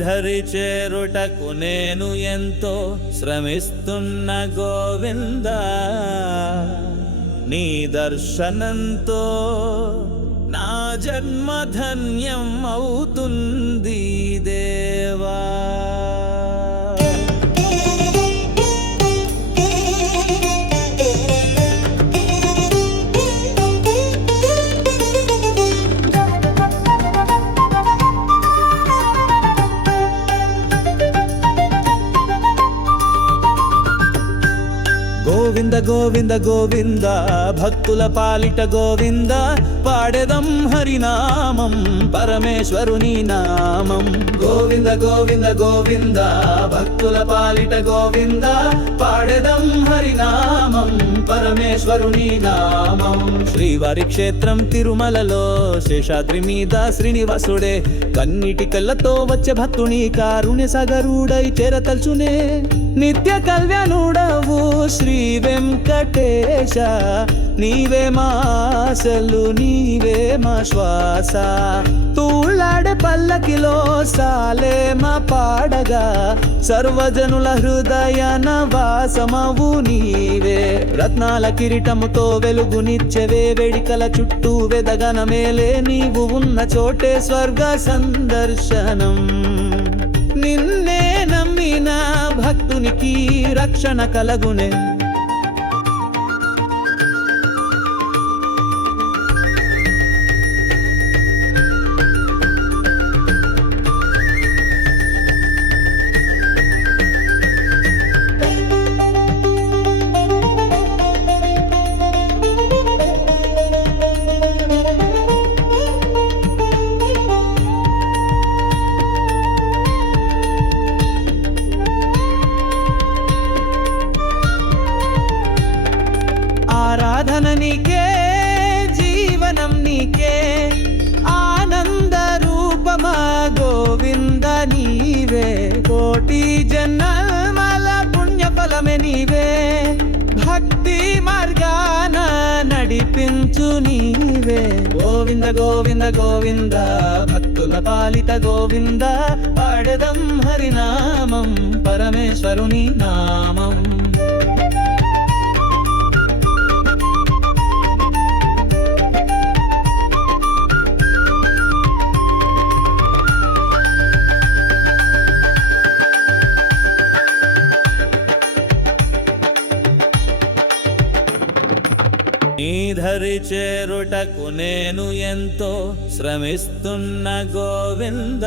ధరి చేరుటకు నేను ఎంతో శ్రమిస్తున్న గోవింద. నీ దర్శనంతో నా జన్మ ధన్యం అవుతుంది దేవా. గోవింద గోవింద గోవింద భక్తుల పాలిట గోవింద పాడెదం హరినామం పరమేశ్వరుని నామం. గోవింద గోవింద గోవింద భక్తుల పాలిట గోవింద పాడెదం హరినామం పరమేశ్వరుని నామం. శ్రీవారి క్షేత్రం తిరుమలలో శేషాద్రి మీద శ్రీనివాసుడే కన్నిటి కళ్ళతో వచ్చే భక్తుని కారుణ్య సగరుడై చేరతల్చునే. నిత్య కళ్యాణుడవు శ్రీ వెంకటేశ నీవే మాసలు నీవే మా శ్వాస. తూళ్ళాడే పల్లకిలో సాలేమ పాడగా. సర్వజనుల హృదయన వాసమవు నీవే. రత్నాల కిరీటముతో వెలుగునిచ్చెవే వెడికల చుట్టూ వెదగన మేలే నీవు ఉన్న చోటే స్వర్గ సందర్శనం. నిన్నే నమ్మిన భక్తునికి రక్షణ కలగునే ధరి చేరుటకు నేను ఎంతో శ్రమిస్తున్న గోవింద.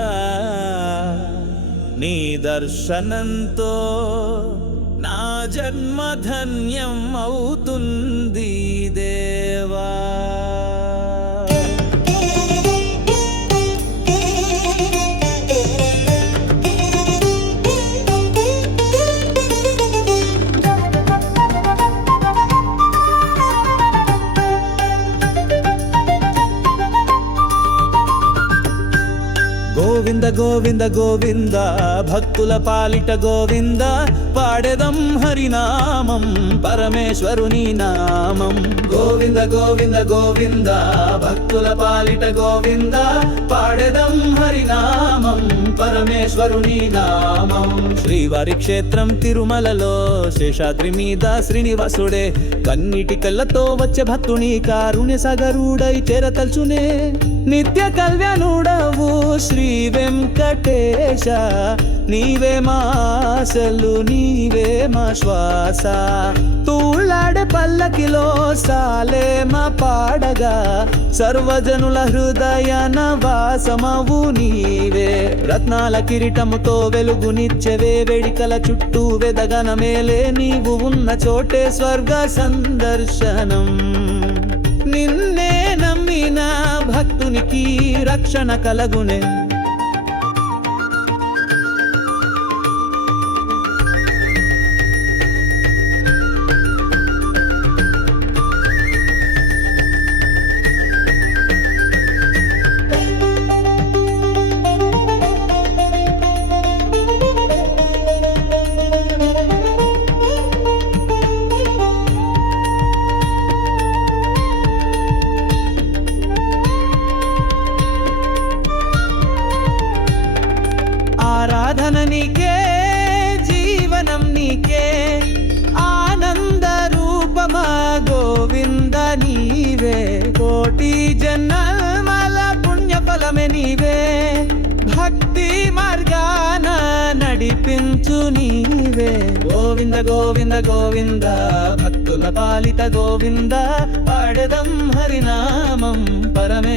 నీ దర్శనంతో నా జన్మ ధన్యం గోవింద గోవింద భక్తుల పాలిట గోవింద పాడెదం హరినామం పరమేశ్వరుని నామం. గోవింద గోవింద గోవింద భక్తుల పాలిట గోవింద పాడెదం హరినామం పరమేశ్వరుని నామం. శ్రీవారి క్షేత్రం తిరుమలలో శేషాద్రి మీద శ్రీనివాసుడే కన్నిటి కళ్ళతో వచ్చే భక్తుని కారుణ్య సగరుడై చేరతల్చునే. నిత్య కళ్యాణుడవు శ్రీ వెంకటేశ. నీవే మాసలు నీవే మా శ్వాస. తూళ్ళాడే పల్లకిలో సాలేమ పాడగా. సర్వజనుల హృదయన వాసమవు నీవే. రత్నాల కిరీటముతో వెలుగునిచ్చెవే వెడికల చుట్టూ వెదగన మేలే నీవు ఉన్న చోటే స్వర్గ సందర్శనం. నిన్న భక్తునికి రక్షణ కలగునే.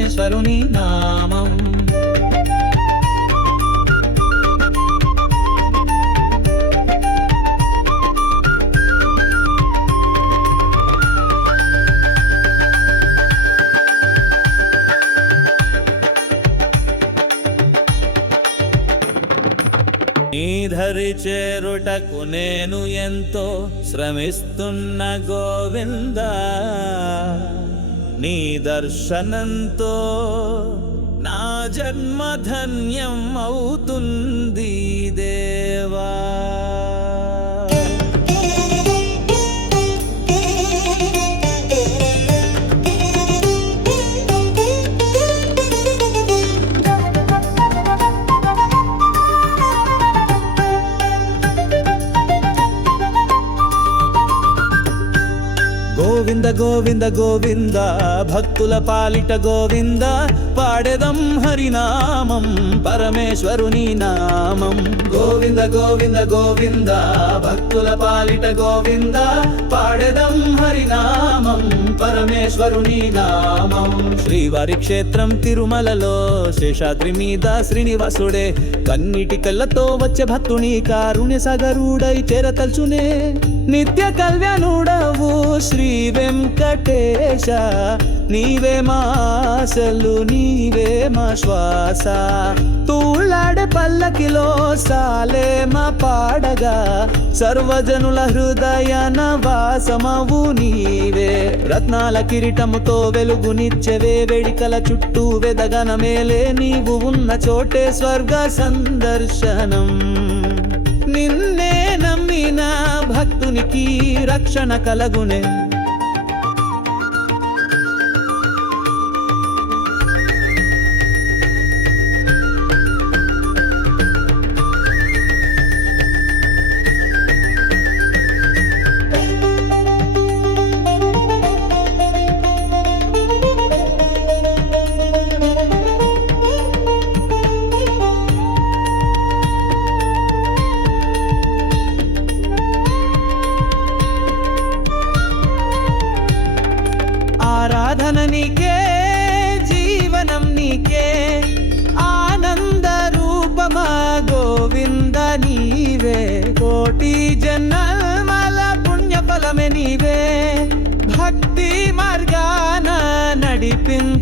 పరమేశ్వరుని నామం. నీధరి చేరుటకు నేను ఎంతో శ్రమిస్తున్న గోవింద. నీ దర్శనంతో నా జన్మ ధన్యం గోవింద గోవింద గోవింద. భక్తుల పాలిట గోవింద. పాడెదం హరినామం పరమేశ్వరుని నామం. గోవింద గోవింద గోవింద భక్తుల పాలిట గోవింద పాడెదం హరినామం పరమేశ్వరుని నామం. శ్రీవారి క్షేత్రం తిరుమలలో శేషాద్రి మీద శ్రీనివాసుడే కన్నిటి కళ్ళతో వచ్చే భక్తుని కారుణ్య సగరుడై చేరతల్చునే. నిత్య కళ్యాణుడవు శ్రీ వెంకటేశ నీవే మా ఆశలు నీవే మా శ్వాస. తూళ్ళాడే పల్లకిలో సాలే మా పాడగా. సర్వజనుల హృదయన వాసమవు నీవే. రత్నాల కిరీటముతో వెలుగునిచ్చెవే వేడికల చుట్టూ వెదగన మేలే నీవు ఉన్న చోటే స్వర్గ సందర్శనం. నిన్నే నమ్మిన భక్తునికి రక్షణ కలగునే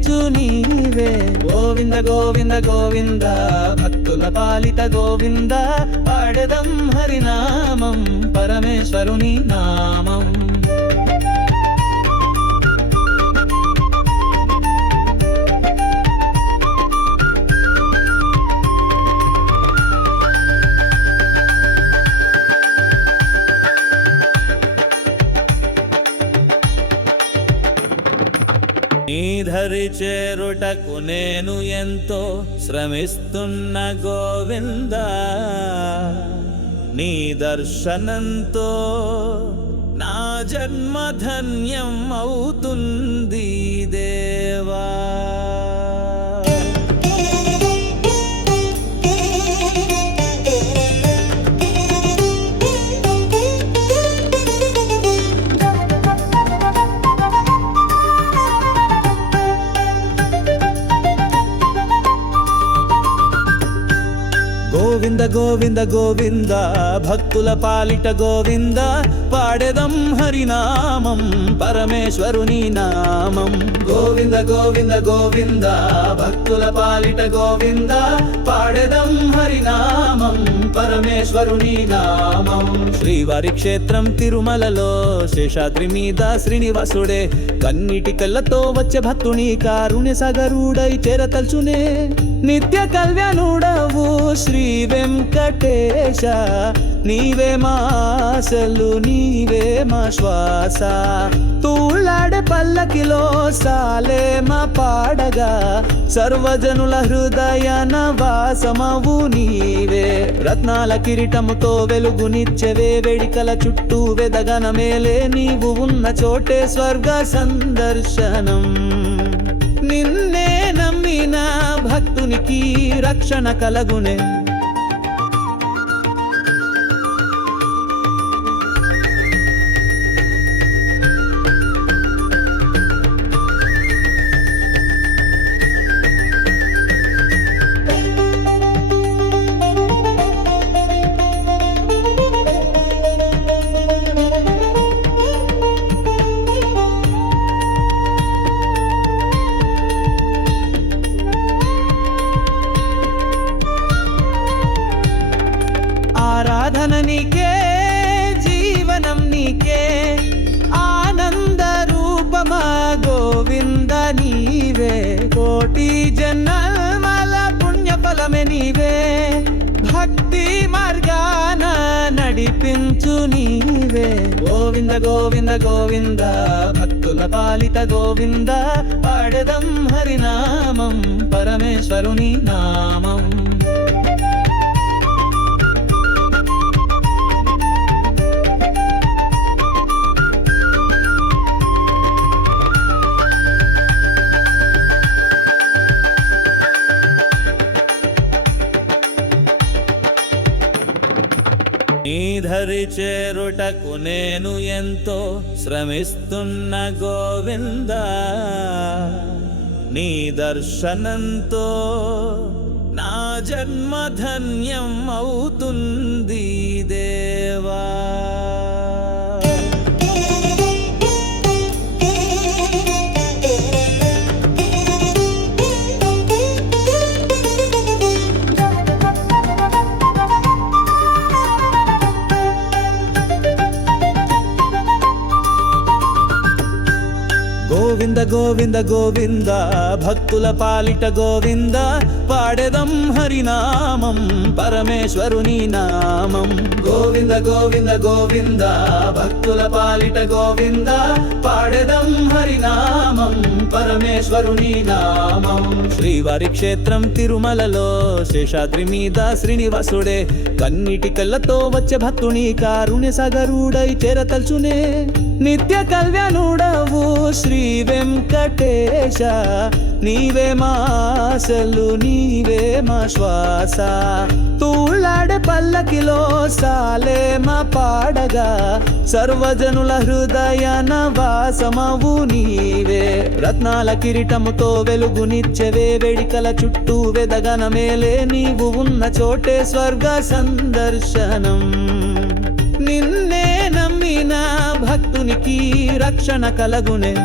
నడిపించు నీవే. గోవింద గోవింద గోవింద భక్తుల పాలిత గోవింద పాడదం హరినామం పరమేశ్వరుని నామం. ధరి చేరుటకు నేను ఎంతో శ్రమిస్తున్న గోవింద. నీ దర్శనంతో నా జన్మ ధన్యం అవుతుంది. గోవింద గోవింద భక్తుల పాలిట గోవింద పాడెదం హరినామం పరమేశ్వరుని నామం. గోవింద గోవింద గోవింద భక్తుల పాలిట గోవింద పాడెదం హరినామం పరమేశ్వరుని నామం. శ్రీవారి క్షేత్రం తిరుమలలో శేషాద్రి మీద శ్రీనివాసుడే కన్నిటి కళ్ళతో వచ్చే భక్తుని కారుణ్య సగరుడై చేరతల్చునే. నిత్య కళ్యాణుడవు శ్రీ వెంకట వెంకటేశ నీవే మా ఆశలు నీవే మా శ్వాస. తూళ్ళాడే పల్లకిలో సాలే మా పాడగా. సర్వజనుల హృదయన వాసమవు నీవే. రత్నాల కిరీటముతో వెలుగునిచ్చెవే వెడికల చుట్టూ వెదగన మేలే నీవు ఉన్న చోటే స్వర్గ సందర్శనం. నిన్నే నమ్మిన భక్తునికి రక్షణ కలగునే గోవింద గోవింద గోవింద భక్తుల పాలిత గోవింద పాడదం హరినామం పరమేశ్వరుని నామం నీ చేరుటకు నేను ఎంతో శ్రమిస్తున్న గోవింద. నీ దర్శనంతో నా జన్మ ధన్యం అవుతుంది దేవా. గోవింద గోవింద భక్తుల పాలిట గోవింద పాడెదం హరినామం పరమేశ్వరుని నామం. గోవింద గోవింద గోవింద భక్తుల పాలిట గోవింద పాడెదం హరినామం పరమేశ్వరుని నామం. శ్రీవారి క్షేత్రం తిరుమలలో శేషాద్రి మీద శ్రీనివాసుడే కన్నిటి కళ్ళతో వచ్చే భక్తుని కారుణ్య సగరుడై చేరతల్చునే. నిత్య కళ్యాణుడవు శ్రీ వెంకటేశ. నీవే మాసలు నీవే మా శ్వాస. తూళ్ళాడే పల్లకిలో సాలే మా పాడగా. సర్వజనుల హృదయన వాసమవు నీవే. రత్నాల కిరీటముతో వెలుగునిచ్చెవే వెడికల చుట్టూ వెదగన మేలే నీవు ఉన్న చోటే స్వర్గ సందర్శనం. నిన్నే భక్తునికి రక్షణ కలగునే.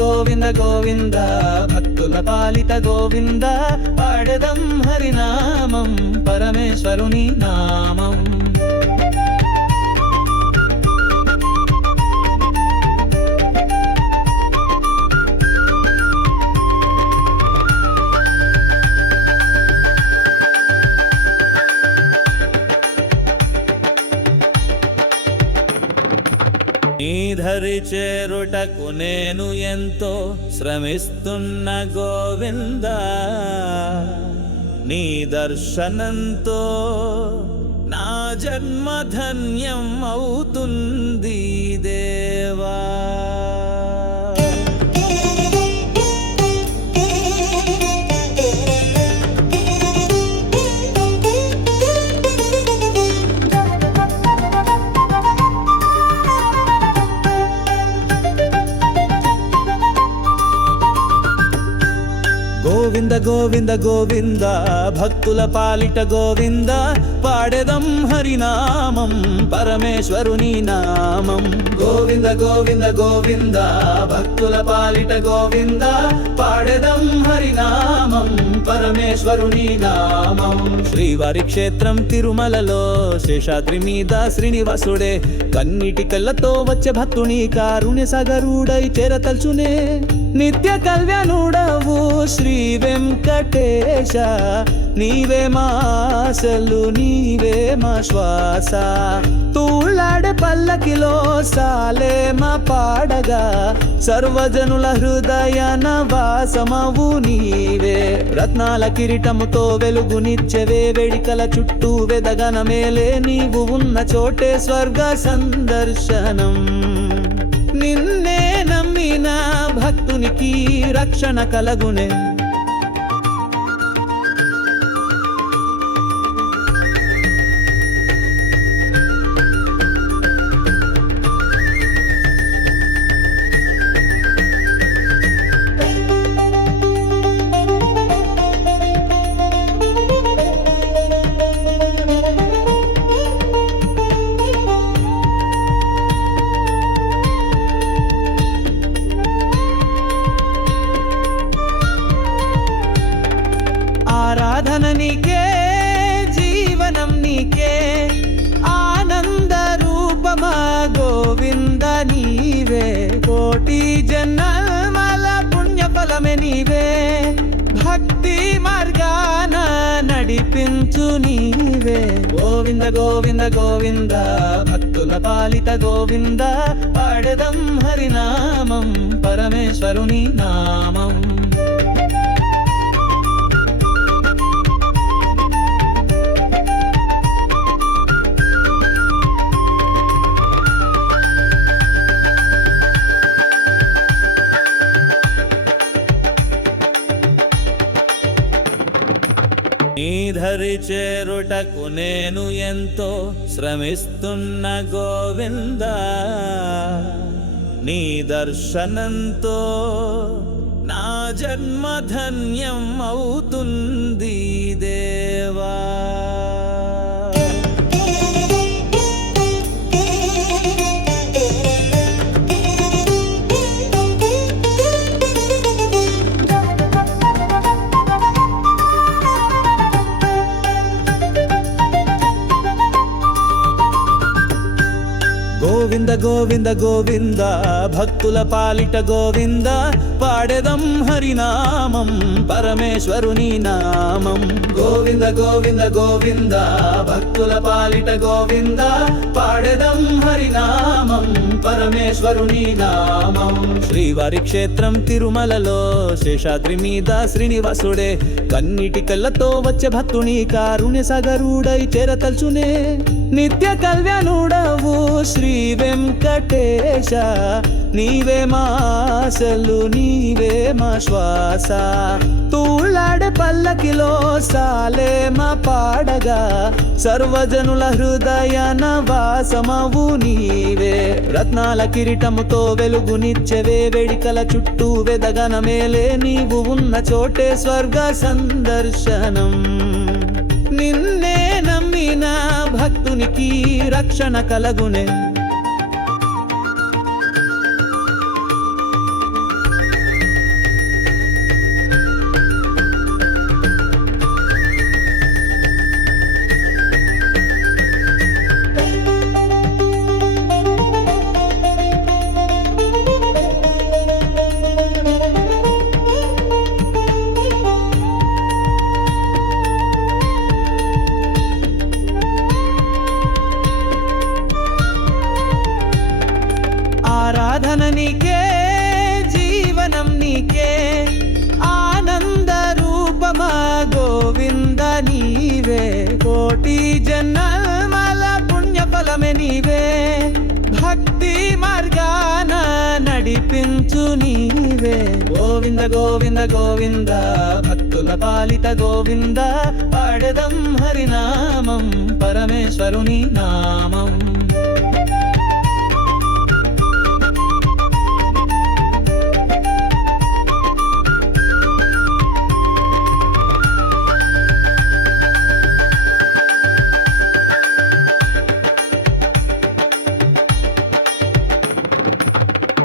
గోవింద గోవింద భక్తుల పాలిత గోవింద పాడదం హరినామం పరమేశ్వరుని నామం. ధరి చేరుటకు నేను ఎంతో శ్రమిస్తున్న గోవింద. నీ దర్శనంతో నా జన్మ ధన్యం అవుతుంది దేవా. గోవింద గోవింద గోవింద భక్తుల పాలిట గోవింద పాడెదం హరినామం పరమేశ్వరుని నామం. గోవింద గోవింద గోవింద భక్తుల పాలిట గోవింద పాడెదం హరినామం పరమేశ్వరుని నామం. శ్రీవారి క్షేత్రం తిరుమలలో శేషాద్రి మీద శ్రీనివాసుడే కన్నిటి కళ్ళతో వచ్చే భక్తుని కారుణ్య సగరుడై చేరతల్చునే. నిత్య కళ్యాణుడవు శ్రీ వెంకటేశ నీవే మా ఆశలు నీవే మా శ్వాస. తూళ్ళాడే పల్లకిలో సాలే మా పాడగా. సర్వజనుల హృదయన వాసమవు నీవే. రత్నాల కిరీటముతో వెలుగునిచ్చవే వెడికల చుట్టూ వెదగన మేలే నీవు ఉన్న చోటే స్వర్గ సందర్శనం. నిన్నే నమ్మిన భక్తునికి రక్షణ కలగునే నీ చేరుటకు నేను ఎంతో శ్రమిస్తున్న గోవింద. నీ దర్శనంతో నా జన్మ ధన్యం అవుతున్న గోవింద గోవింద గోవింద భక్తుల పాలిట గోవింద పాడెదం హరినామం పరమేశ్వరుని నామం. గోవింద గోవింద గోవింద భక్తుల పాలిట గోవింద పాడెదం హరినామం పరమేశ్వరుని నామం. శ్రీవారి క్షేత్రం తిరుమలలో శేషాద్రి మీద శ్రీనివాసుడే కన్నిటి కళ్ళతో వచ్చే భక్తుని కారుణ్య సగరుడై చేరతల్చునే. నిత్య కళ్యాణుడవు శ్రీ వెంకటేశ నీవే మాసలు నీవే మా శ్వాస. తూళ్ళాడే పల్లకిలో సాలే మా పాడగా. సర్వజనుల హృదయన వాసమవు నీవే. రత్నాల కిరీటముతో వెలుగునిచ్చవే వేడికల చుట్టూ వెదగన మేలే నీవు ఉన్న చోటే స్వర్గ సందర్శనం. నిన్నే నమ్మిన భక్తునికి రక్షణ కలగునే పరమేశ్వరుని నామం.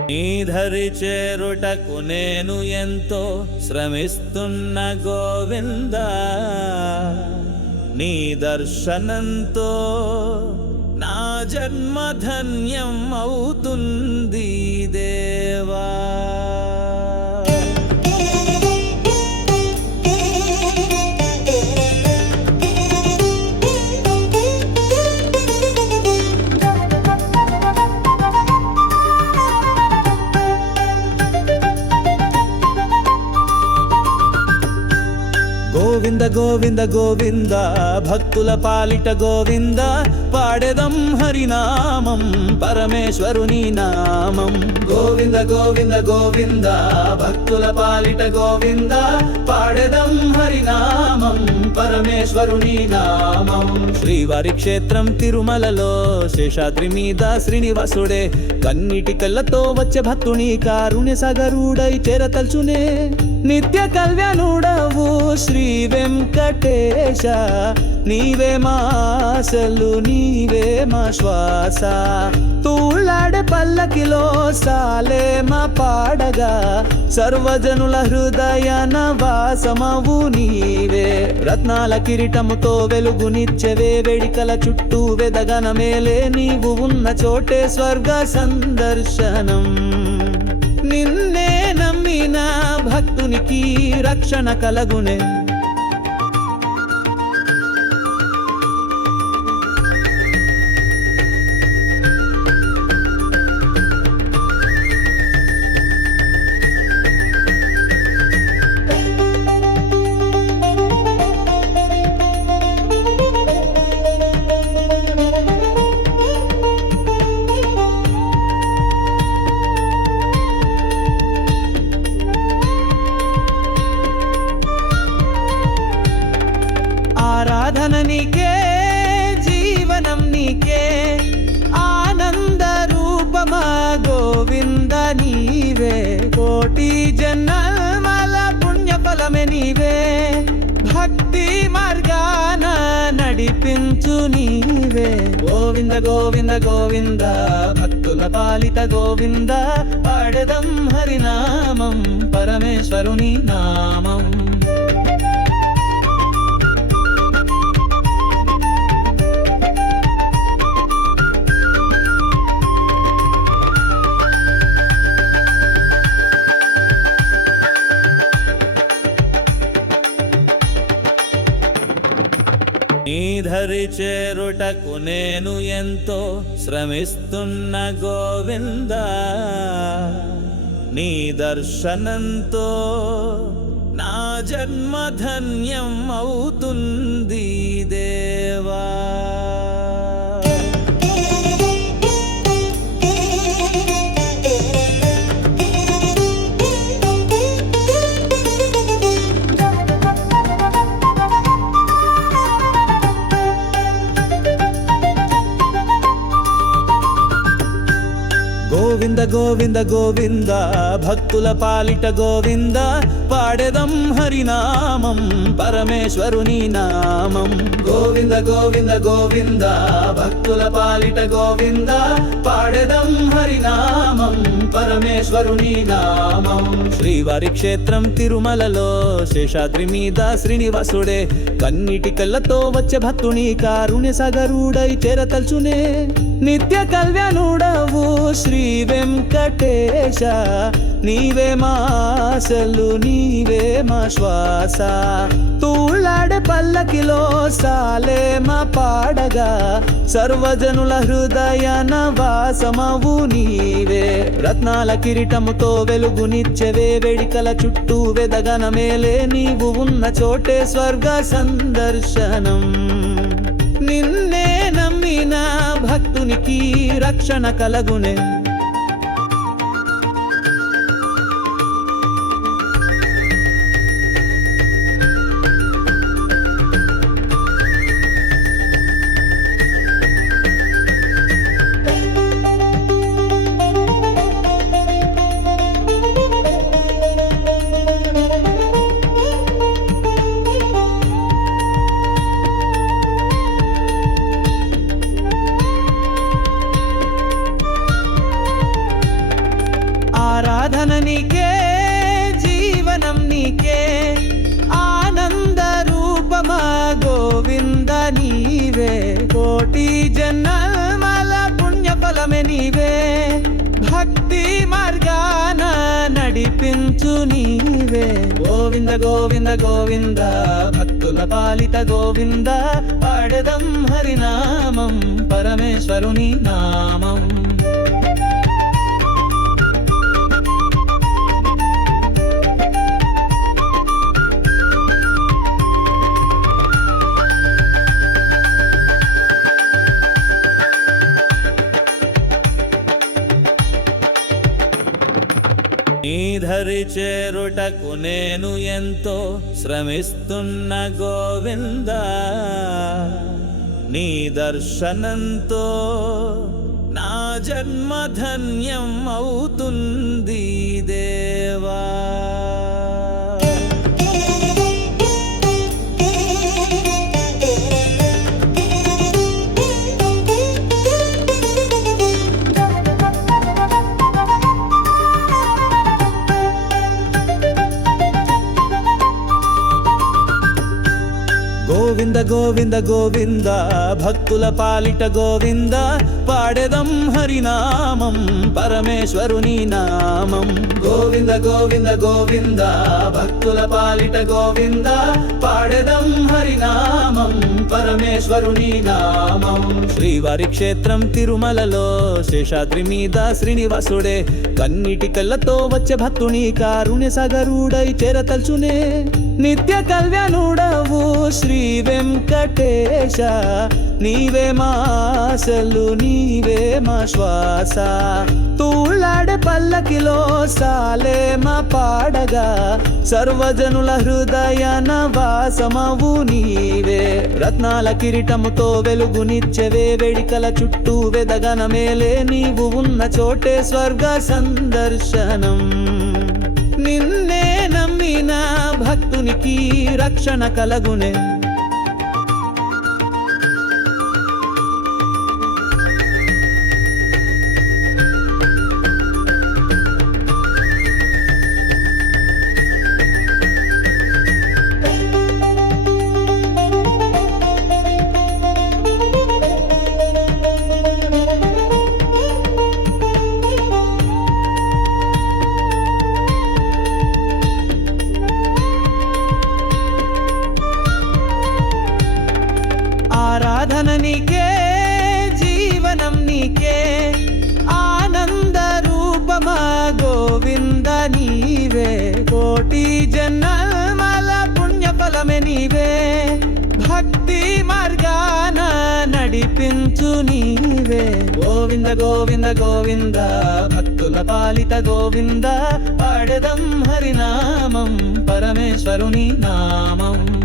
నీధరి చేరుటకు నేను ఎంతో శ్రమిస్తున్న గోవిందా. నీ దర్శనంతో నా జన్మ ధన్యం గోవింద గోవింద గోవింద భక్తుల పాలిట గోవింద పాడెదం హరినామం పరమేశ్వరుని నామం. గోవింద గోవింద గోవింద భక్తుల పాలిట గోవింద పాడెదం హరినామం పరమేశ్వరుని నామం. శ్రీవారి క్షేత్రం తిరుమలలో శేషాద్రి మీద శ్రీనివాసుడే కన్నిటి కళ్ళతో వచ్చే భక్తుని కారుణ్య సగరుడై చేరతల్చునే. నిత్య కళ్యాణుడవు శ్రీ వెంకటేశ. నీవే మాసలు నీవే మా శ్వాస. తూళ్ళాడే పల్లకిలో సాలే మా పాడగా. సర్వజనుల హృదయన వాసమవు నీవే. రత్నాల కిరీటముతో వెలుగునిచ్చెవే వెడికల చుట్టూ వెదగన మేలే నీవు ఉన్న చోటే స్వర్గ సందర్శనం. నిన్నే నమ్మిన భక్తునికి రక్షణ కలగునే. నడిపించు నీవే. గోవింద గోవింద గోవింద భక్తుల పాలిత గోవింద పాడదం హరినామం పరమేశ్వరుని నామం. శ్రీధరి ధరి చేరుటకు నేను ఎంతో శ్రమిస్తున్న గోవింద. నీ దర్శనంతో నా జన్మ ధన్యం అవుతుంది. గోవింద గోవింద భక్తుల పాలిట గోవింద పాడెదం హరినామం పరమేశ్వరుని నామం. గోవింద గోవింద గోవింద భక్తుల పాలిట గోవింద పాడెదం హరినామం పరమేశ్వరుని నామం. శ్రీవారి క్షేత్రం తిరుమలలో శేషాద్రి మీద శ్రీనివాసుడే. కన్నిటి కళ్ళతో వచ్చే భక్తుని కారుణ్య సగరుడై చేరతల్చునే. నిత్య కళ్యాణుడవు శ్రీ వెంకటేశ. నీవే మా ఆశలు నీవే మా శ్వాస. తూళ్ళాడే పల్లకిలో సాలే మా పాడగా. సర్వజనుల హృదయన వాసమవు నీవే. రత్నాల కిరీటముతో వెలుగునిచ్చెవే వెడికల చుట్టూ వెదగన మేలే నీవు ఉన్న చోటే స్వర్గ సందర్శనం. నిన్నే నమ్మిన భక్తునికి రక్షణ కలగునే గోవింద గోవింద గోవింద భక్తుల పాలిత గోవింద పాడదం హరినామం పరమేశ్వరుని నామం నీ చేరుటకు నేను ఎంతో శ్రమిస్తున్న గోవింద. నీ దర్శనంతో నా జన్మ ధన్యం అవుతుంది దేవా. గోవింద గోవింద గోవింద భక్తుల పాలిట గోవింద పాడెదం హరినామం పరమేశ్వరుని నామం. గోవింద గోవింద గోవింద భక్తుల పాలిట గోవింద పాడెదం హరినామం పరమేశ్వరుని నామం. శ్రీవారి క్షేత్రం తిరుమలలో శేషాద్రి మీద శ్రీనివాసుడే కన్నిటి కళ్ళతో వచ్చే భక్తుని కారుణ్య సగరుడై చేరతల్చునే. నిత్య కళ్యాణుడవు శ్రీ వెంకటేశ. నీవే మాసలు నీవే మా శ్వాస. తూళ్ళాడే పల్లకిలో సాలే మా పాడగా. సర్వజనుల హృదయన వాసమవు నీవే. రత్నాల కిరీటముతో వెలుగునిచ్చవే వెడికల చుట్టూ వెదగన మేలే నీవు ఉన్న చోటే స్వర్గ సందర్శనం. నిన్న భక్తునికి రక్షణ కలగునే. గోవింద గోవింద భక్తుల పాలిత గోవింద పాడదం హరినామం పరమేశ్వరుని నామం.